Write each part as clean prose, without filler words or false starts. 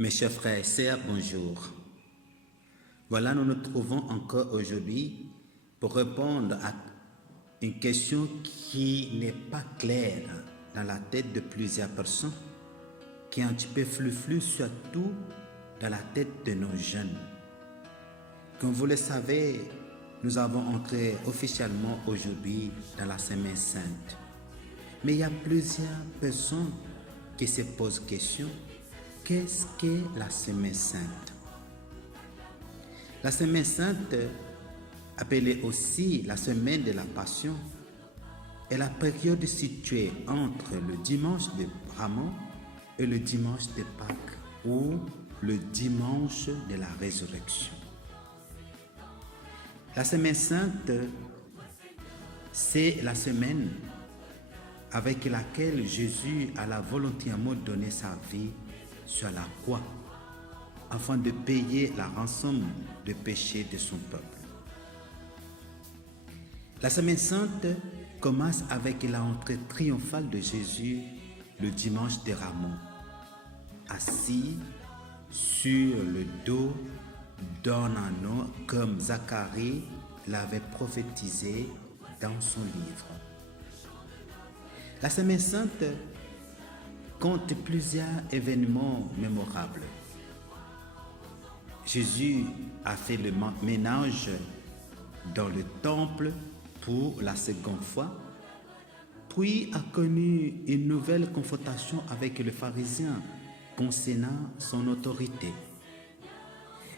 Mes chers frères et sœurs, bonjour. Voilà, nous nous trouvons encore aujourd'hui pour répondre à une question qui n'est pas claire dans la tête de plusieurs personnes, qui est un petit peu flou, surtout dans la tête de nos jeunes. Comme vous le savez, nous avons entré officiellement aujourd'hui dans la Semaine Sainte. Mais il y a plusieurs personnes qui se posent question. Qu'est-ce que la Semaine Sainte? La Semaine Sainte, appelée aussi la Semaine de la Passion, est la période située entre le dimanche de Rameau et le dimanche de Pâques, ou le dimanche de la Résurrection. La Semaine Sainte, c'est la semaine avec laquelle Jésus a volontairement donné sa vie sur la croix afin de payer la rançon de péché de son peuple. La Semaine Sainte commence avec l'entrée triomphale de Jésus le dimanche de Rameau, assis sur le dos d'un agneau comme Zacharie l'avait prophétisé dans son livre. La Semaine Sainte compte plusieurs événements mémorables. Jésus a fait le ménage dans le temple pour la seconde fois, puis a connu une nouvelle confrontation avec les pharisiens concernant son autorité.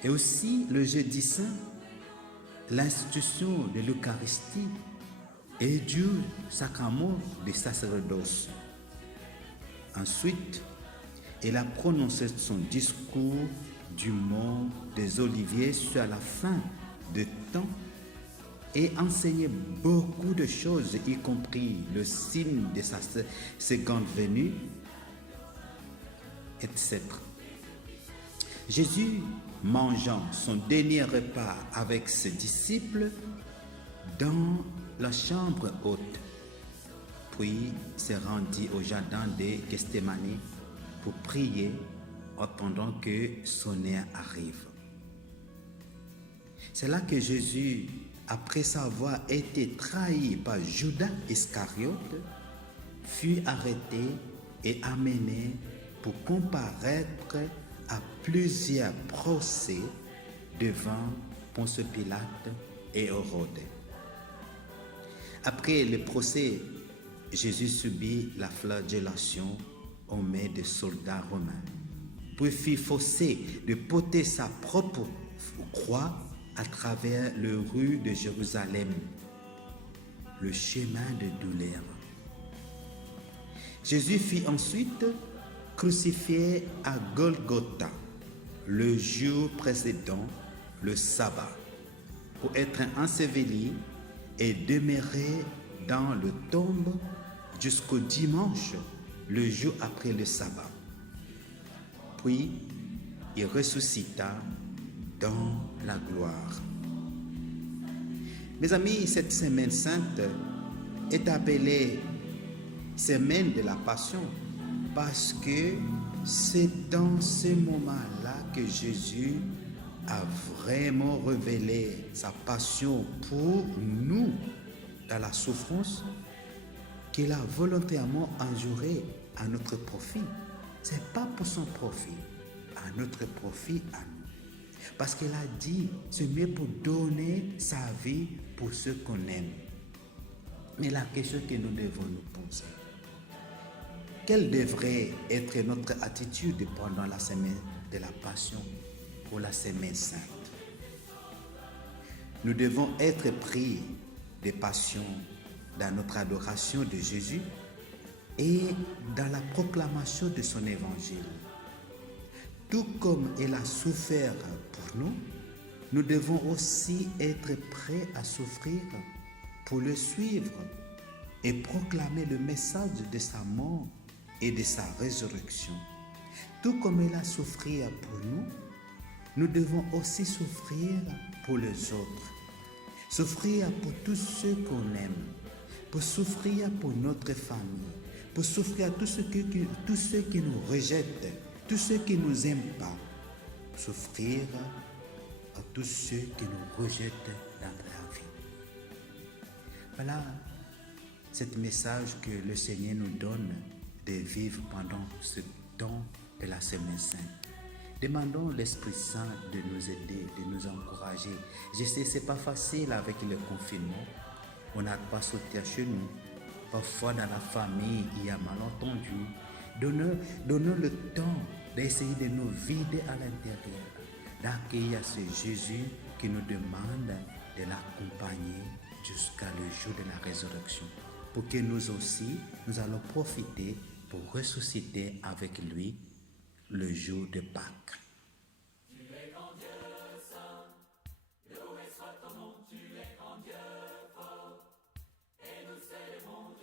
Et aussi le jeudi saint, l'institution de l'Eucharistie et du sacrement du sacerdoce. Ensuite, il a prononcé son discours du mont des Oliviers sur la fin de temps et enseigné beaucoup de choses, y compris le signe de sa seconde venue, etc. Jésus, mangeant son dernier repas avec ses disciples dans la chambre haute, puis se rendit au jardin de Gethsémani pour prier attendant que son heure arrive. C'est là que Jésus, après avoir été trahi par Judas Iscariote, fut arrêté et amené pour comparaître à plusieurs procès devant Ponce Pilate et Hérode. Après le procès, Jésus subit la flagellation aux mains des soldats romains, puis fut forcé de porter sa propre croix à travers les rues de Jérusalem, le chemin de douleur. Jésus fut ensuite crucifié à Golgotha le jour précédent, le sabbat, pour être enseveli et demeurer dans le tombe jusqu'au dimanche, le jour après le sabbat. Puis, il ressuscita dans la gloire. Mes amis, cette semaine sainte est appelée semaine de la Passion parce que c'est dans ce moment-là que Jésus a vraiment révélé sa passion pour nous dans la souffrance qu'il a volontairement enjuré à notre profit. Ce n'est pas pour son profit, à notre profit à nous. Parce qu'il a dit, c'est mieux pour donner sa vie pour ceux qu'on aime. Mais la question que nous devons nous poser, quelle devrait être notre attitude pendant la semaine de la Passion ou la semaine sainte? Nous devons être pris de passion dans notre adoration de Jésus et dans la proclamation de son évangile. Tout comme il a souffert pour nous, nous devons aussi être prêts à souffrir pour le suivre et proclamer le message de sa mort et de sa résurrection. Tout comme il a souffert pour nous, nous devons aussi souffrir pour les autres. Souffrir pour tous ceux qu'on aime, pour souffrir pour notre famille, pour souffrir tous ceux qui nous rejettent, tous ceux qui ne nous aiment pas, souffrir à tous ceux qui nous rejettent dans la vie. Voilà ce message que le Seigneur nous donne de vivre pendant ce temps de la Semaine Sainte. Demandons l'Esprit Saint de nous aider, de nous encourager. Je sais, ce n'est pas facile avec le confinement. On n'a pas sorti chez nous. Parfois dans la famille, il y a malentendu. Donnons le temps d'essayer de nous vider à l'intérieur, d'accueillir ce Jésus qui nous demande de l'accompagner jusqu'à le jour de la résurrection, pour que nous aussi, nous allons profiter pour ressusciter avec lui le jour de Pâques.